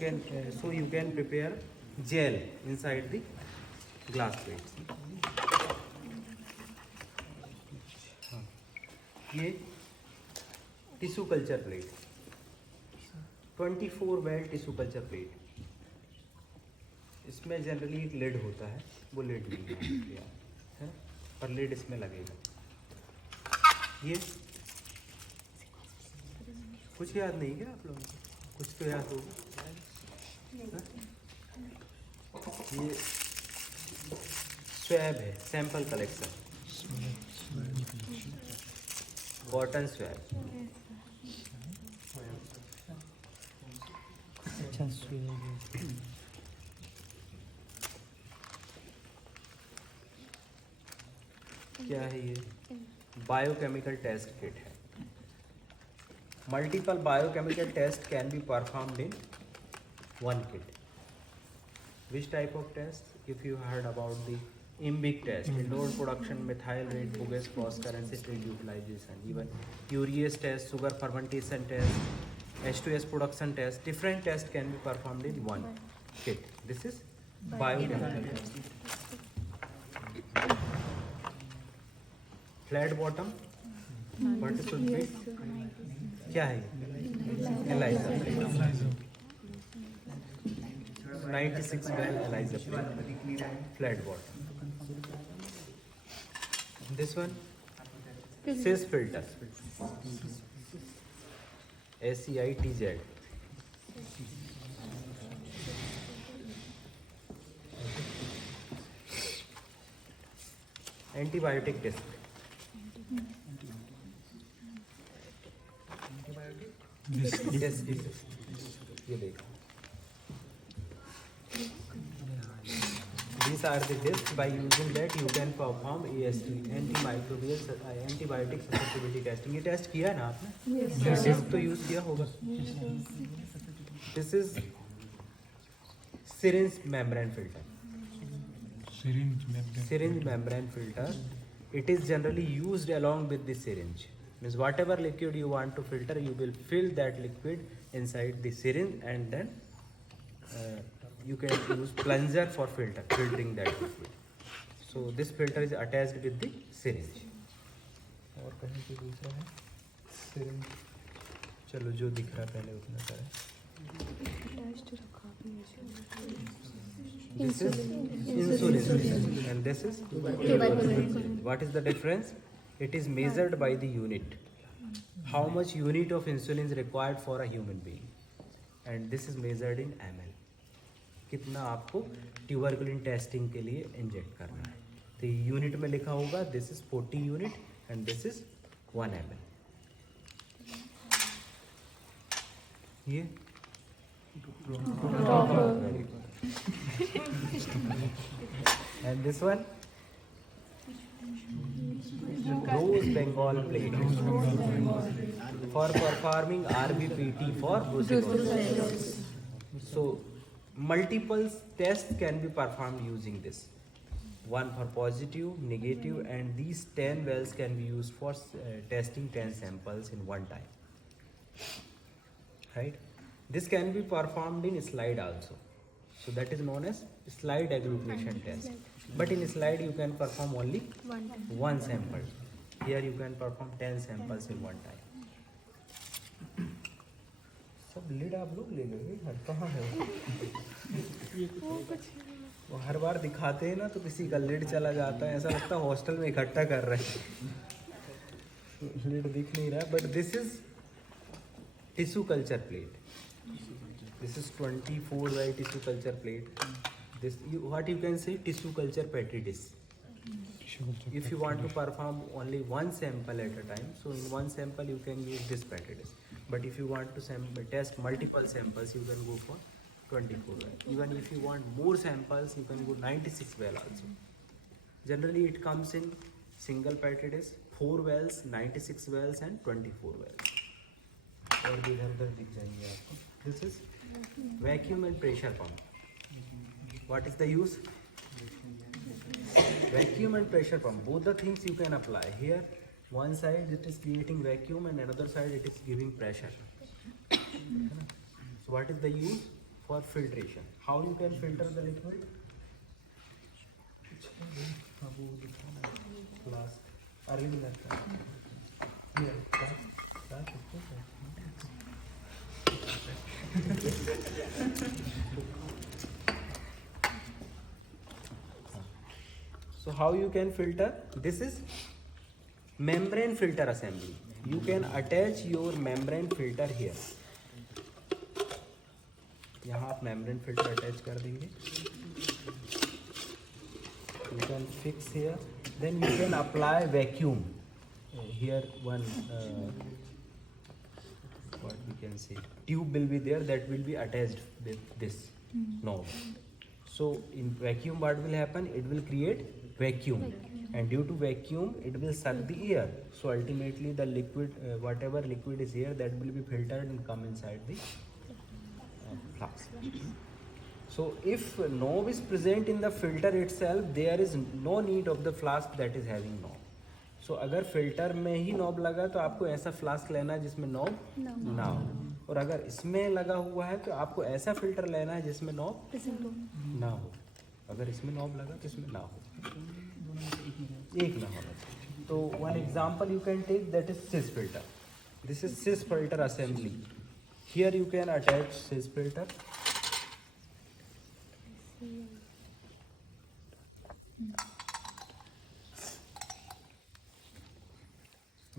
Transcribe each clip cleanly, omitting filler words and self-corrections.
you can prepare gel inside the glass plates. ये tissue culture plate, 24 well tissue culture plate. इसमें generally एक lid होता है, वो लिड नहीं है, पर लिड इसमें लगेगा. ये कुछ याद नहीं क्या आप लोगों को? कुछ तो याद होगा. ये स्वैब है, सैंपल कलेक्शन, कॉटन स्वैब. अच्छा क्या है ये? बायोकेमिकल टेस्ट किट है. Multiple biochemical test can be performed in one kit. Which type of test? If you heard about the IMBIC test, indoor production methyl rate Buges phosphor and citrate utilization, even urease test, sugar fermentation test, H2S production test, different tests can be performed in one kit. This is biochemical test. Flat bottom, what should be? क्या है? ELISA. 96 well ELISA plate, flat bottom. This one, SIS filter, SEITZ. Antibiotic test. Yes, ये देखो. These are the tests by using that you can perform AST, antimicrobial antibiotic susceptibility testing. ये test किया ना आपने? Yes. Test तो use किया होगा. This is syringe membrane filter. Syringe membrane filter. It is generally used along with the syringe. Means whatever liquid you want to filter, you will fill that liquid inside the syringe, and then you can use plunger for filtering that liquid. So this filter is attached with the syringe. और कहीं पे दूसरा है syringe. चलो जो दिख रहा पहले उतना करें. This is insulin and this is tuberculin. What is the difference? It is measured by the unit. How much unit of insulin is required for a human being, and this is measured in ml. कितना आपको tuberculin testing के लिए inject करना है. तो unit में लिखा होगा this is 40 unit and this is 1 ml. ये and this one Rose Bengal plate for performing RBPT for brucellosis. So multiple tests can be performed using this. One for positive, negative, and these 10 wells can be used for testing 10 samples in one time. Right? This can be performed in slide also. So that is known as slide agglutination test. But in slide you can perform only one sample. Here you can perform 10 samples in one time. सब lead आप लोग ले लोगे, कहाँ है वो हर बार दिखाते हैं ना तो किसी का लीड चला जाता है, ऐसा लगता है हॉस्टल में इकट्ठा कर रहे हैं. लीड दिख नहीं रहा. But this is tissue culture plate. This is 24 by tissue culture plate. This what you can say tissue culture petri dish. If you want to perform only one sample at a time, so in one sample you can use this petri dish. But if you want to test multiple samples, you can go for 24 well. Even if you want more samples, you can go 96 well also. Generally it comes in single petri dish, 4 wells, 96 wells and 24 wells. और भी इधर उधर दिख जाएंगे आपको. This is vacuum and pressure pump. What is the use? Vacuum and pressure pump, both the things you can apply here. One side it is creating vacuum and another side it is giving pressure. So what is the use? for filtration. How you can filter the liquid? Flask. अरे भी लगता है. Here, flask. So how you can filter? This is membrane filter assembly. You can attach your membrane filter here. यहाँ आप membrane filter attach कर देंगे. You can fix here. Then you can apply vacuum. Here one what we can say tube will be there that will be attached with this knob. So in vacuum what will happen? It will create vacuum, and due to vacuum it will suck the air. So ultimately the liquid whatever liquid is here that will be filtered and come inside the flask. So if knob is present in the filter itself, there is no need of the flask that is having knob. So अगर filter में ही knob लगा तो आपको ऐसा flask लेना है जिसमें knob ना हो, और अगर इसमें लगा हुआ है तो आपको ऐसा फिल्टर लेना है जिसमें नॉब ना हो. अगर इसमें नॉब लगा तो इसमें ना हो, एक ना होना चाहिए. तो one example you can take, that is cis filter. This is cis filter assembly. Here you can attach cis filter.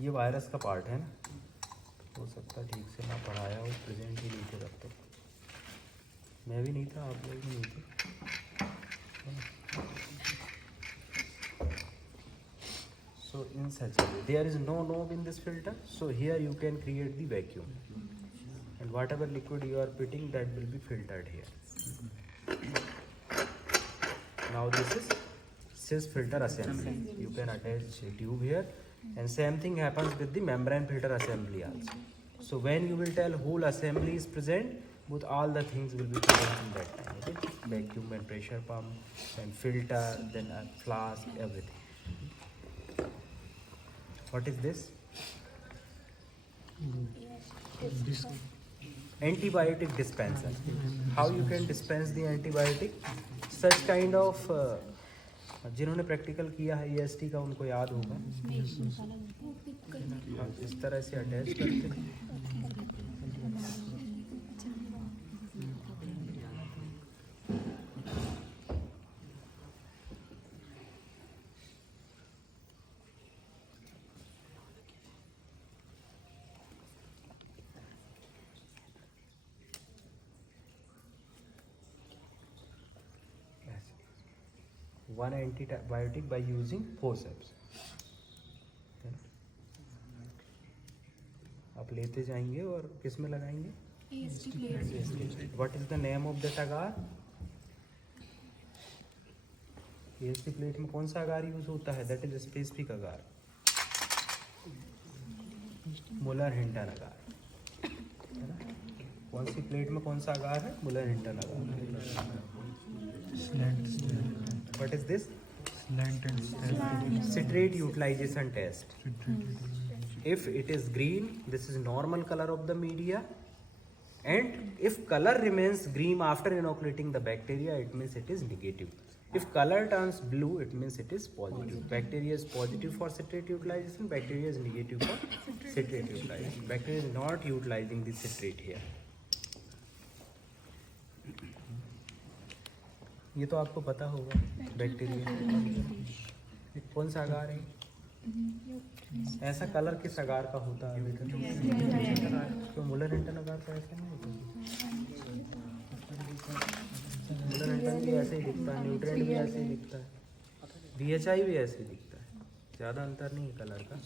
ये वायरस का पार्ट है ना, हो सकता है ठीक से ना पढ़ाया हो, प्रेजेंट ही नहीं थे तब तक. मैं भी नहीं था, आप लोग भी नहीं थे. So in such a way, there is no knob in this filter. So here you can create the vacuum, and whatever liquid you are putting that will be filtered here. Now this is SIS filter assembly. You can attach a tube here, and same thing happens with the membrane filter assembly also. So when you will tell whole assembly is present, with all the things will be present in that time. Okay? Vacuum and pressure pump, and filter, then a flask, everything. What is this? Antibiotic dispenser. How you can dispense the antibiotic? Such kind of जिन्होंने practical किया है EST का उनको याद होगा. इस तरह से अटैच करते हैं. One antibiotic by using forceps. आप लेते जाएंगे और किस में लगाएंगे? What is the name of that agar? EST plate में कौन सा अगार यूज होता है? That is specific agar. Muller Hinton agar. कौन सी प्लेट में कौन सा अगार है? Muller Hinton agar. What is this? Citrate utilization test. If it is green, this is normal color of the media, and if color remains green after inoculating the bacteria, it means it is negative. If color turns blue, it means it is positive. Bacteria is positive for citrate utilization, bacteria is negative for citrate utilization. Bacteria is not utilizing the citrate here. ये तो आपको पता होगा. Bacteria कौन सा agar है? ऐसा colour किस अगार का होता है? तो मुलर हिंटन अगार का ऐसा नहीं होता. मुलर हिंटन भी ऐसे ही दिखता है, न्यूट्रिएंट भी ऐसे ही दिखता है, BHI भी ऐसे ही दिखता है. ज़्यादा अंतर नहीं है कलर का.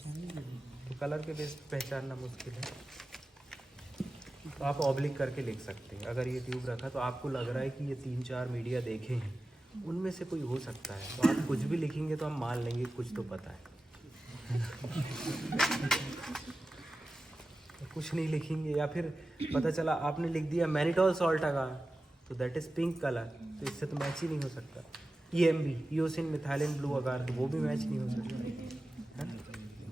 तो कलर के बेस पे पहचानना मुश्किल है. तो आप ऑब्लिक करके लिख सकते हैं. अगर ये ट्यूब रखा तो आपको लग रहा है कि ये 3-4 मीडिया देखे हैं, उनमें से कोई हो सकता है. तो आप कुछ भी लिखेंगे तो हम मान लेंगे कुछ तो पता है. कुछ नहीं लिखेंगे, या फिर पता चला आपने लिख दिया मैनिटॉल सॉल्ट अगार, तो दैट इज पिंक कलर, तो इससे तो मैच ही नहीं हो सकता. EMB ईओसिन मिथाइलिन ब्लू अगार, तो वो भी मैच नहीं हो सकता.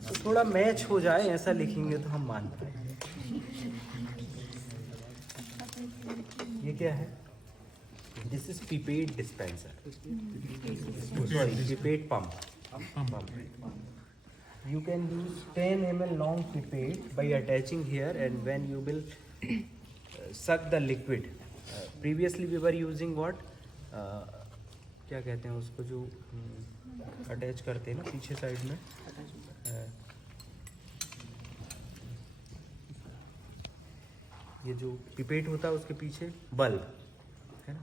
तो थोड़ा मैच हो जाए ऐसा लिखेंगे तो हम मान पाएंगे. ये क्या है? This is pipette dispenser. Sorry, pipette pump. You can use 10 ml long pipette by attaching here, and when you will suck the liquid. Previously we were using what? क्या कहते हैं उसको जो अटैच करते हैं ना पीछे साइड में, ये जो पिपेट होता है उसके पीछे बल्ब है ना,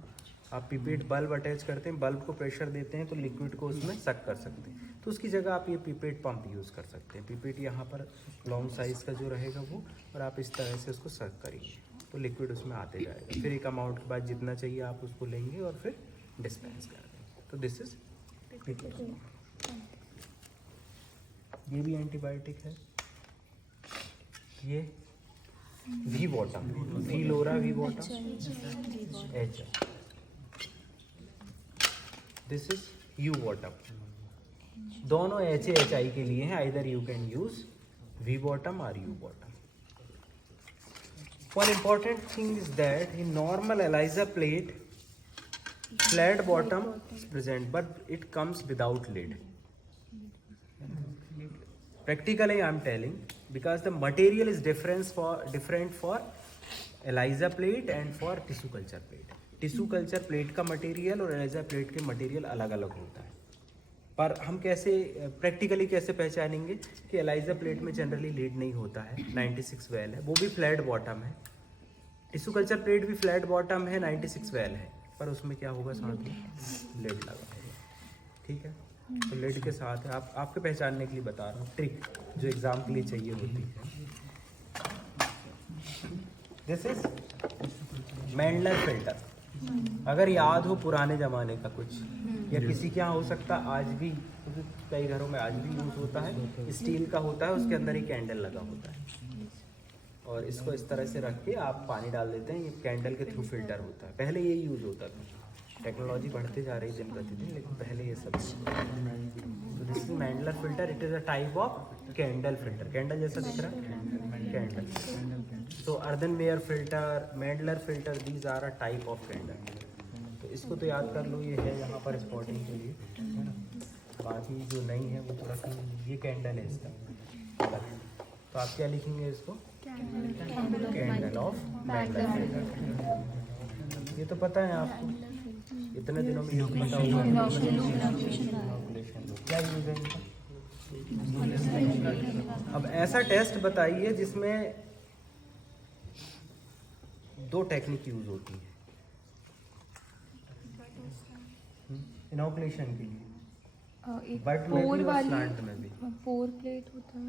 आप पिपेट बल्ब अटैच करते हैं, बल्ब को प्रेशर देते हैं तो लिक्विड को उसमें सक कर सकते हैं, तो उसकी जगह आप ये पिपेट पंप यूज़ कर सकते हैं। पिपेट यहाँ पर लॉन्ग साइज़ का जो रहेगा वो, और आप इस तरह से उसको सक करेंगे तो लिक्विड उसमें आते जाएगा, फिर एक अमाउंट के बाद जितना चाहिए आप उसको लेंगे और फिर डिस्पेंस कर देंगे। तो दिस इज पिपेट। ये भी एंटीबायोटिक है। ये वी बॉटम, वी लोरा V bottom, H. This is U bottom. दोनों एच एच आई के लिए हैं, either you can use V bottom और U bottom. One important thing is that in normal ELISA plate, flat bottom is present, but it comes without lid. Practically, I am telling, because the material is different for ELISA plate and for tissue culture plate. Tissue culture plate का material और ELISA plate के material अलग-अलग होता है। पर हम कैसे practically कैसे पहचानेंगे कि एलाइजा प्लेट में जनरली लीड नहीं होता है, 96 वेल है, वो भी फ्लैट बॉटम है। टिश्यू कल्चर प्लेट भी फ्लैट बॉटम है, 96 वेल है, पर उसमें क्या होगा, साथ में लीड लगा होगा। ठीक है, तो लीड के साथ है। आपके पहचानने के लिए बता रहा हूँ, ट्रिक जो एग्जाम के लिए चाहिए होती है। This is Mandler filter. अगर याद हो पुराने ज़माने का कुछ, या किसी के यहाँ हो सकता आज भी, क्योंकि कई घरों में आज भी यूज़ होता है, स्टील का होता है, उसके अंदर ही कैंडल लगा होता है, और इसको इस तरह से रख के आप पानी डाल देते हैं, ये कैंडल के थ्रू फिल्टर होता है। पहले ये यूज़ होता था, टेक्नोलॉजी बढ़ते जा रही दिन प्रतिदिन, लेकिन पहले ये सब। तो this is Mandler filter, it is a type of candle filter. Candle जैसा दिख रहा है, कैंडल। तो earthenware filter, Mandler filter, these are a type of candle. तो इसको तो याद कर लो, ये है यहाँ पर स्पॉटिंग के लिए, है ना। बाकी जो नहीं है वो थोड़ा सा, ये कैंडल है इसका। तो आप क्या लिखेंगे इसको, कैंडल ऑफ मैंडलर फिल्टर। ये तो पता है आपको, इतने दिनों में यूज पता होगा। क्या यूज है इनका? अब ऐसा टेस्ट बताइए जिसमें 2 टेक्निक यूज होती है इनॉकुलेशन के लिए, बट में भी और स्लांट में भी। पोर प्लेट होता है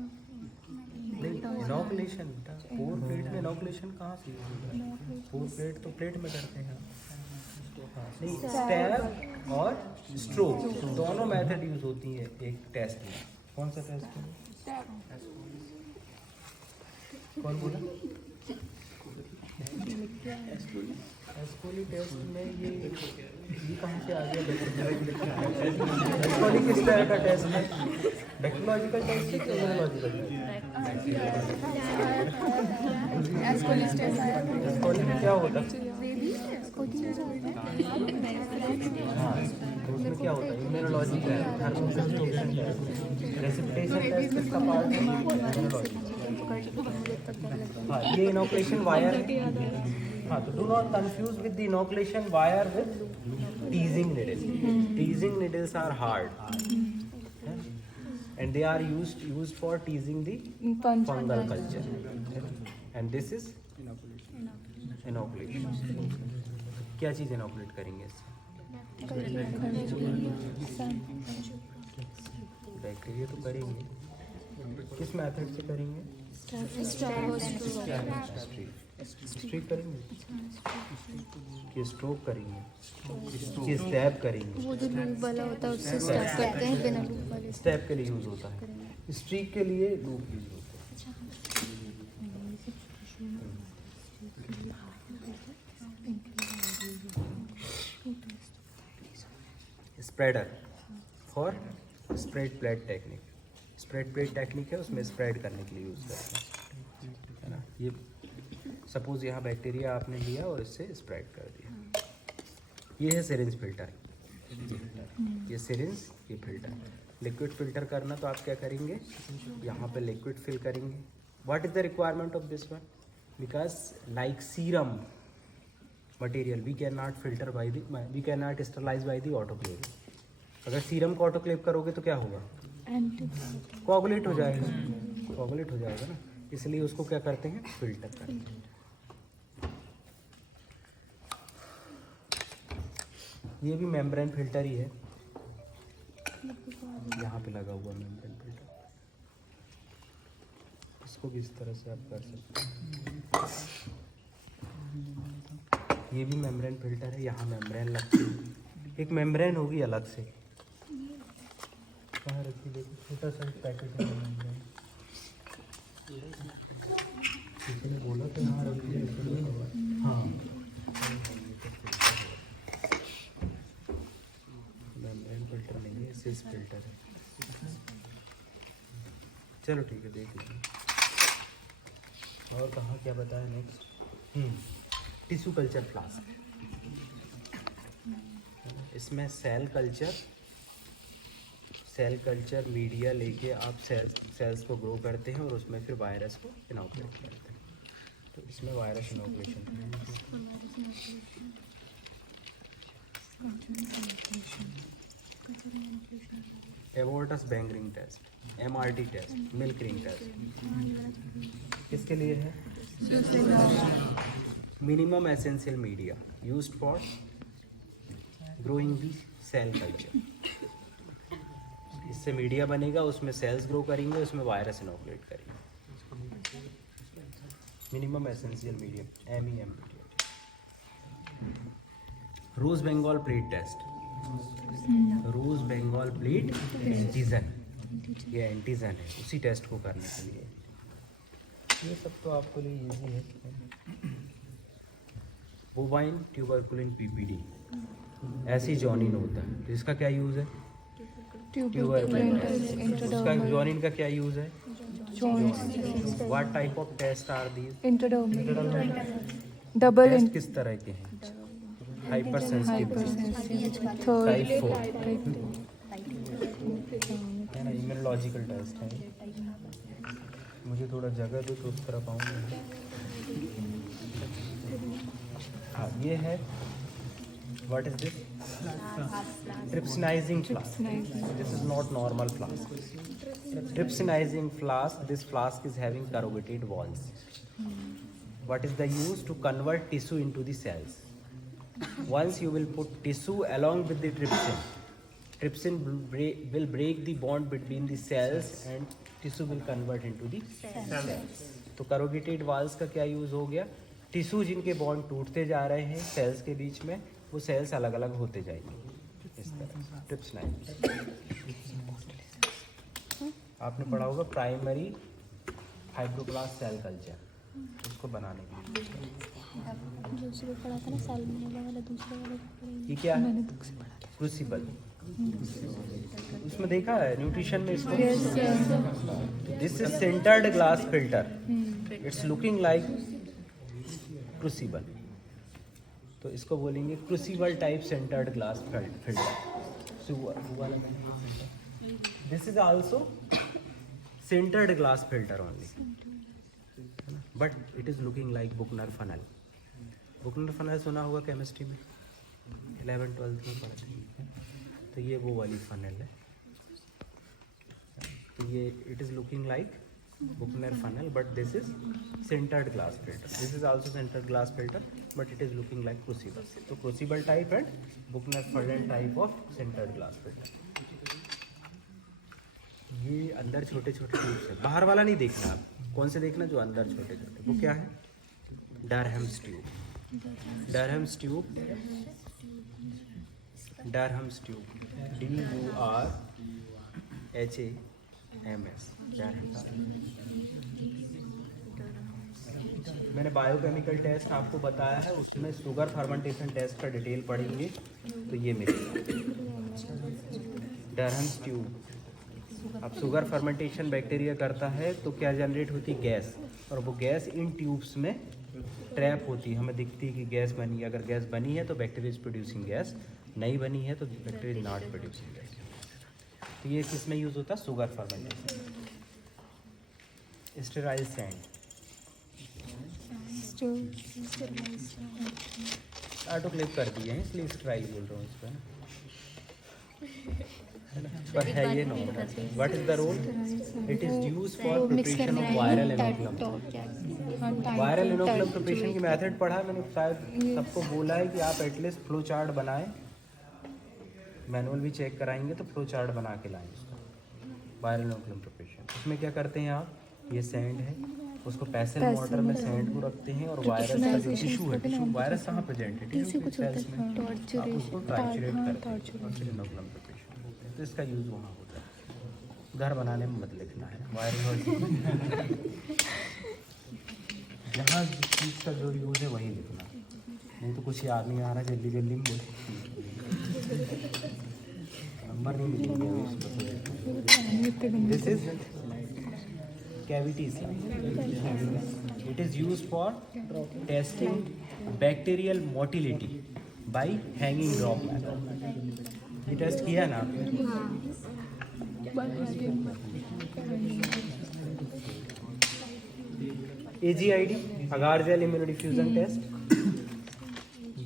नहीं, इनॉकुलेशन था। पोर प्लेट में इनॉकुलेशन कहाँ से यूज होता है? पोर प्लेट तो प्लेट में करते हैं। नहीं, स्टैब और स्ट्रोक दोनों मेथड यूज होती है एक टेस्ट में। कौन सा टेस्ट है? कौन बोला? एस्कोली टेस्ट में ये कहाँ से आ गया? एस्कोली किस तरह का टेस्ट है? बैक्टीरियोलॉजिकल टेस्ट है, इम्यूनोलॉजिकल टेस्ट? एस्कोली में क्या होता है? हाँ, तो उसमें क्या होता है? इम्यूनोलॉजी का है, रेसिपिटेशन टेस्ट किसका पार्ट है? इम्यूनोलॉजी। हाँ, ये इनॉकुलेशन वायर है। हाँ, तो do not confuse with the inoculation wire with teasing needle. Teasing needles are hard and they are used for teasing the fungal culture, and this is inoculation. क्या चीज़ inoculate करेंगे इससे? Bacteria तो करेंगे, किस method से करेंगे? स्ट्रीक करेंगे कि स्ट्रोक करेंगे कि स्टैब करेंगे? वो जो लूप वाला होता है उससे स्टैब करते हैं, बिना लूप वाले स्टैब के लिए यूज होता है, स्ट्रीक के लिए लूप यूज होता है। Spreader for spread plate technique. Spread plate technique है, उसमें स्प्रेड करने के लिए यूज करते हैं, है ना। ये सपोज यहाँ बैक्टीरिया आपने लिया और इससे स्प्रेड कर दिया, ये है सिरिंज फिल्टर, ये सिरिंज, ये फिल्टर। लिक्विड फिल्टर करना तो आप क्या करेंगे, यहाँ पे लिक्विड फिल करेंगे। What is the requirement of this one? Because like serum material we can not filter by the, we can not sterilize by the autoclave. अगर सीरम को ऑटोक्लेव करोगे तो क्या होगा, कोगुलेट हो जाएगा, कोगुलेट हो जाएगा ना, इसलिए उसको क्या करते हैं, फिल्टर करते हैं। ये भी मेम्ब्रेन फिल्टर ही है, यहाँ पे लगा हुआ मेम्ब्रेन फिल्टर, इसको भी इस तरह से आप कर सकते हैं। ये भी मेम्ब्रेन फिल्टर है, यहाँ मेम्ब्रेन लगती है, एक मेम्ब्रेन होगी अलग से, कहाँ रखी देखो, छोटा सा पैकेट है मेम्ब्रेन, किसी ने बोला तो यहाँ रखी है, हाँ मेम्ब्रेन फिल्टर नहीं है, सिस फिल्टर है। चलो ठीक है, देख लीजिए। और कहाँ क्या बताया नेक्स्ट, टिश्यू कल्चर फ्लास्क, इसमें सेल कल्चर मीडिया लेके आप सेल्स को ग्रो करते हैं और उसमें फिर वायरस को इनॉकुलेट करते हैं। तो इसमें virus inoculation, abortus Bang ring test, MRT test, milk ring test, किसके लिए है, minimum essential media used for growing the cell culture. इससे मीडिया बनेगा, उसमें सेल्स ग्रो करेंगे, उसमें वायरस इनॉकुलेट करेंगे। Minimum essential media, MEM। Rose bengal plate test, rose bengal plate antigen, ये एंटीजन है, उसी टेस्ट को करने के लिए। ये सब तो आपके लिए इजी है। बोवाइन ट्यूबरकुलिन PPD, ऐसी जॉनिन होता है, तो इसका क्या यूज़ है, ट्यूबरकुलिन। उसका जॉनिन का क्या यूज़ है, what type of test are these, double test किस तरह के हैं, हाइपर सेंसिटिव, टाइप 4 है ना, इम्यूनोलॉजिकल टेस्ट है। मुझे थोड़ा जगह दो तो उस तरफ आऊँगा। हाँ, ये है, what is this, trypsinizing flask, this is not normal flask, trypsinizing flask, this flask is having corrugated walls. What is the use? To convert tissue into the cells. Once you will put tissue along with the trypsin will break the bond between the cells and tissue will convert into the cells. तो corrugated walls का क्या use हो गया, tissue जिनके bond टूटते जा रहे हैं सेल्स के बीच में, वो सेल्स अलग अलग होते जाएंगे इस तरह। ट्रिप्सिनाइजिंग आपने पढ़ा होगा, प्राइमरी फाइब्रोब्लास्ट सेल कल्चर, उसको बनाने के लिए। दूसरे पढ़ा था ना साल्मोनेला वाला, दूसरे वाले ये क्या है, क्रूसिबल, उसमें देखा है न्यूट्रिशन में इसको। This is sintered glass filter, it's looking like crucible, तो इसको बोलेंगे crucible type sintered glass filter. This is also sintered glass filter only, but it is looking like Buchner funnel. Buchner funnel सुना होगा chemistry में, 11th-12th में पढ़ा था। तो ये वो वाली फनल है, तो ये it is looking like Buchner funnel, but this is centered glass filter. This is also centered glass filter, but it is looking like crucible. So crucible type and Buchner funnel type of centered glass filter. ये अंदर छोटे छोटे tubes है, बाहर वाला नहीं देखना आप, कौन से देखना, जो अंदर छोटे छोटे, वो क्या है, डरहम्स ट्यूब। डरहम्स ट्यूब, डरहम्स ट्यूब, DURHAMS, मैंने बायोकेमिकल टेस्ट आपको बताया है, उसमें शुगर फर्मेंटेशन टेस्ट का डिटेल पढ़ेंगे तो ये मिलेगा। डरहम्स ट्यूब, अब शुगर फर्मेंटेशन बैक्टीरिया करता है तो क्या जनरेट होती, गैस, और वो गैस इन ट्यूब्स में ट्रैप होती है, हमें दिखती है कि गैस बनी है। अगर गैस बनी है तो बैक्टीरिया इज प्रोड्यूसिंग गैस, नहीं बनी है तो bacteria is not producing gas. तो ये किस में यूज़ होता है? Sugar fermentation. Sterile sand, autoclave कर दिए हैं इसलिए स्टेराइल बोल रहा हूँ इस पर, पर है ये normal. What is the role? It is use for preparation of viral inoculum. Viral inoculum preparation की मेथड पढ़ा मैंने, शायद सबको बोला है कि आप एटलीस्ट फ्लो चार्ट बनाएं, मैनुअल भी चेक कराएंगे तो फ्लो चार्ट बना के लाएं उसका। वायरल इनोकुलम प्रिपरेशन, उसमें क्या करते हैं आप, ये सैंड है, उसको पैसिव वाटर में सैंड को रखते हैं और वायरस का जो टिश्यू है, टिश्यू वायरस कहाँ प्रेजेंट है, टिश्यू के सेल्स में, आप उसको ट्राइचुरेट करते हैं और फिर इनोकुलम प्रिपरेशन होते हैं। तो इसका यूज़ वहाँ होता है, घर बनाने में मत लिखना है वायरल। जहाँ जिस चीज़ का जो यूज़ है वही लिखना, नहीं तो कुछ याद नहीं आ रहा जल्दी जल्दी में बोल, नंबर नहीं मिलेंगे अभी इसको। This is cavity slide. It is used for testing bacterial motility by hanging drop method. ये टेस्ट किया ना आपने? AGID, agar gel immunodiffusion test.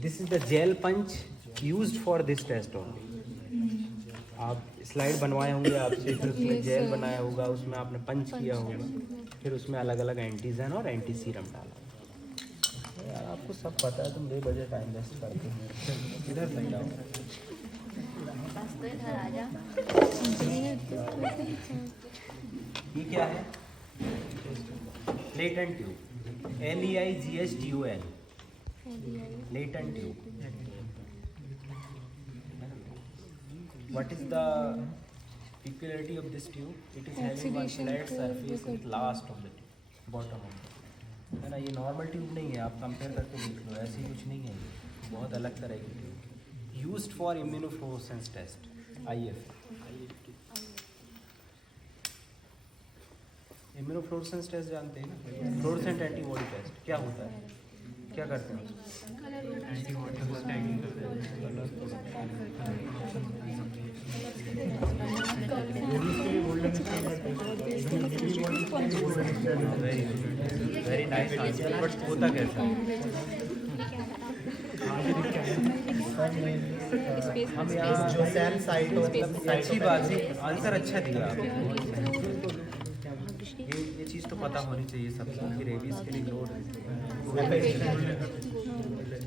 This is the gel punch used for this test only. आप slide बनवाए होंगे आपसे, फिर उसमें जेल बनाया होगा, उसमें आपने पंच किया होगा, फिर उसमें अलग अलग एंटीजन और एंटी सीरम डाला। यार आपको सब पता है, तुम बेवजह टाइम वेस्ट करते हो। इधर सही जाओ। ये क्या है? Latent tube, LEIGHTUL, latent tube. What is the peculiarity of this tube? It is having one flat surface in last of the tube, bottom of the tube, है ना। ये नॉर्मल ट्यूब नहीं है, आप कंपेयर करके देख लो, ऐसी कुछ नहीं है, ये बहुत अलग तरह की tube. Used for immunofluorescence test, IF। Immunofluorescence test जानते हैं ना, फ्लोरेसेंट एंटीबॉडी टेस्ट। क्या होता है, क्या करते हैं? एंटीबॉडी को टैगिंग करते हैं। वेरी नाइस आंसर, बट होता कैसा? हम यहाँ जो सेल साइट, अच्छी बात है, आंसर अच्छा दिया आपने। ये चीज़ तो पता होनी चाहिए सबको कि रेबीज के लिए लोड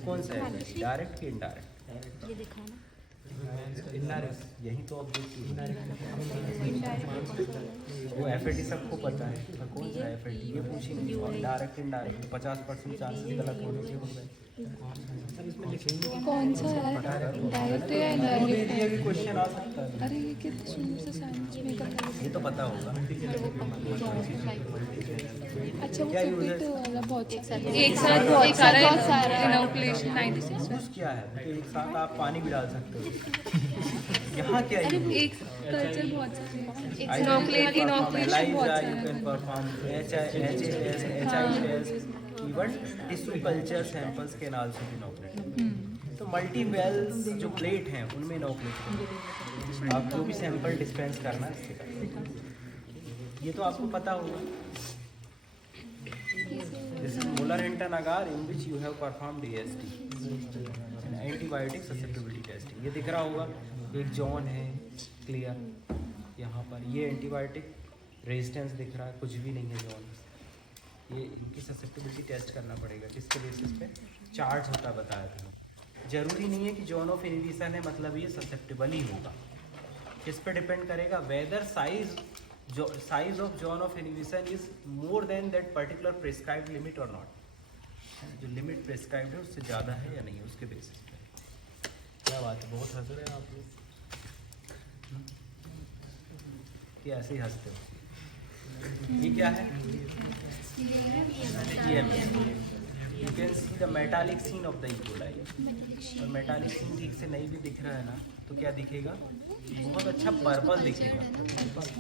कौन सा है, डायरेक्ट कि इनडायरेक्ट? ये दिखाना इनडायरेक्ट, यही तो ऑब्जेक्टिव। वो FAD सबको पता है, तो कौन सा FAD ये पूछेंगे, और डायरेक्ट इनडायरेक्ट 50% चांसेस गलत होने के होंगे। इसमें लिखेंगे कौन सा है, डायरेक्ट या इनडायरेक्ट? ये भी क्वेश्चन आ सकता है। अरे ये कितने शुरू से साइंस में कर, ये तो पता होगा। अच्छा वो फिर तो वाला बहुत एक साथ बहुत सारा इनोकुलेशन 96 यूज़ क्या है, तो एक साथ आप पानी भी डाल सकते हो। यहाँ क्या है, एक कल्चर बहुत सारे इनोकुलेशन बहुत you can perform HIS, even tissue culture samples can also be inoculated. तो मल्टी वेल्स जो प्लेट हैं उनमें इनोकुलेट करें, आप जो भी सैंपल डिस्पेंस करना है इससे करें। ये तो आपको पता होगा। This is molar Hinton agar in which you have performed AST, antibiotic susceptibility testing। ये दिख रहा होगा, एक जॉन है क्लियर, यहाँ पर ये एंटीबायोटिक रेजिस्टेंस दिख रहा है, कुछ भी नहीं है जॉन। ये इनकी ससेप्टिबिलिटी टेस्ट करना पड़ेगा, किसके बेसिस पे? चार्ट होता बताया था। जरूरी नहीं है कि जोन ऑफ इनहिबिशन है मतलब ये ससेप्टिबल ही होगा, किस पे डिपेंड करेगा? Whether size of zone of inhibition is more than that particular prescribed limit और नॉट। जो लिमिट प्रिस्क्राइब्ड है उससे ज़्यादा है या नहीं, उसके बेसिस पे। क्या बात है, बहुत हंस रहे हैं आप लोग, कि ऐसे ही हंसते हो। ये क्या है? You can see the metallic scene of the E. coli। और मेटालिक सीन ठीक से नहीं भी दिख रहा है ना, तो क्या दिखेगा? बहुत अच्छा पर्पल दिखेगा।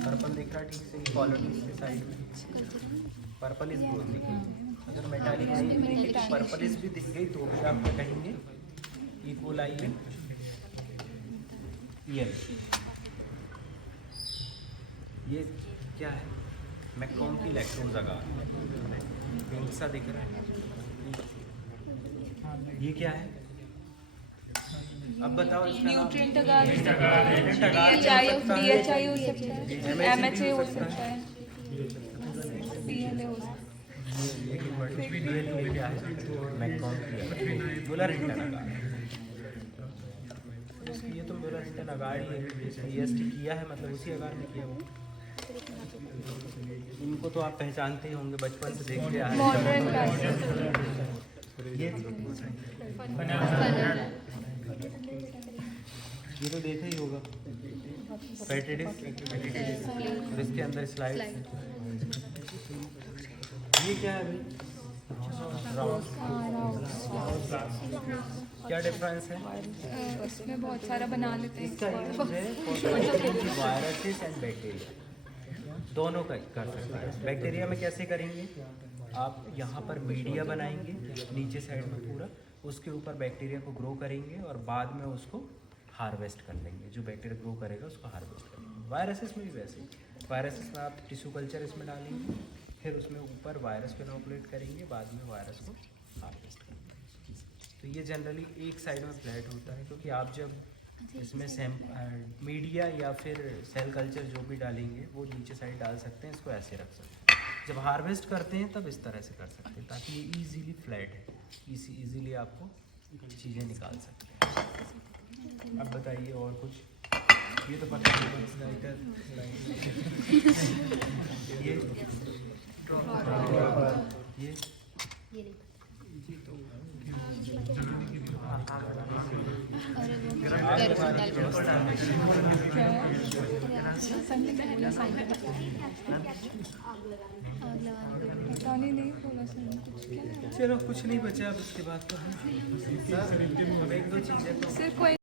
पर्पल दिख रहा है ठीक से, कॉलोनीज के साइड में पर्पल इज ग्रोथ दिखेगी। अगर मेटालिक नहीं मिलेंगे तो पर्पलिश भी दिख गई तो भी आप क्या कहेंगे, इक्वल आई है ईयर। ये क्या है, मैकॉम की लैक्टोज अगार, पिंक सा दिख रहा है। ये क्या है, अब बताओ इसका नाम। न्यूट्रिएंट अगार, न्यूट्रिएंट अगार DHI हो सकता है, MHA हो सकता है, PLA हो सकता है। ये क्या है, मैकॉम की बुलर हिंटन अगार। ये तो बुलर हिंटन अगार ही है, PhD किया है मतलब उसी अगार में किया वो। इनको तो आप पहचानते ही होंगे, बचपन से देखते आ रहे मॉडर्न हैं। ये तो देखा ही होगा, पेटिडिस, और इसके अंदर स्लाइड। ये क्या है भाई, क्या डिफरेंस है? उसमें बहुत सारा बना लेते हैं। इसका यूज है वायरसेस एंड बैक्टीरिया, दोनों का कर सकते हैं। बैक्टीरिया में कैसे करेंगे, आप यहाँ पर मीडिया बनाएंगे नीचे साइड में पूरा, उसके ऊपर बैक्टीरिया को ग्रो करेंगे और बाद में उसको हार्वेस्ट कर लेंगे। जो बैक्टीरिया ग्रो करेगा उसको हार्वेस्ट करेंगे। वायरसेस में भी वैसे ही, वायरसेस में आप टिश्यू कल्चर इसमें डालेंगे, फिर उसमें ऊपर वायरस को इनोकुलेट करेंगे, बाद में वायरस को हार्वेस्ट करेंगे। तो ये जनरली एक साइड में फ्लैट होता है, क्योंकि आप जब इसमें मीडिया या फिर सेल कल्चर जो भी डालेंगे वो नीचे साइड डाल सकते हैं, इसको ऐसे रख सकते हैं। जब हार्वेस्ट करते हैं तब इस तरह से कर सकते हैं, ताकि ये इजीली फ्लैट है, इजीली आपको चीज़ें निकाल सकते हैं। अब बताइए और कुछ, ये तो पता नहीं ये पता नहीं बोला सर कुछ क्या। चलो कुछ नहीं बचा अब इसके बाद तो हम अब एक दो चीज़ें तो सिर्फ कोई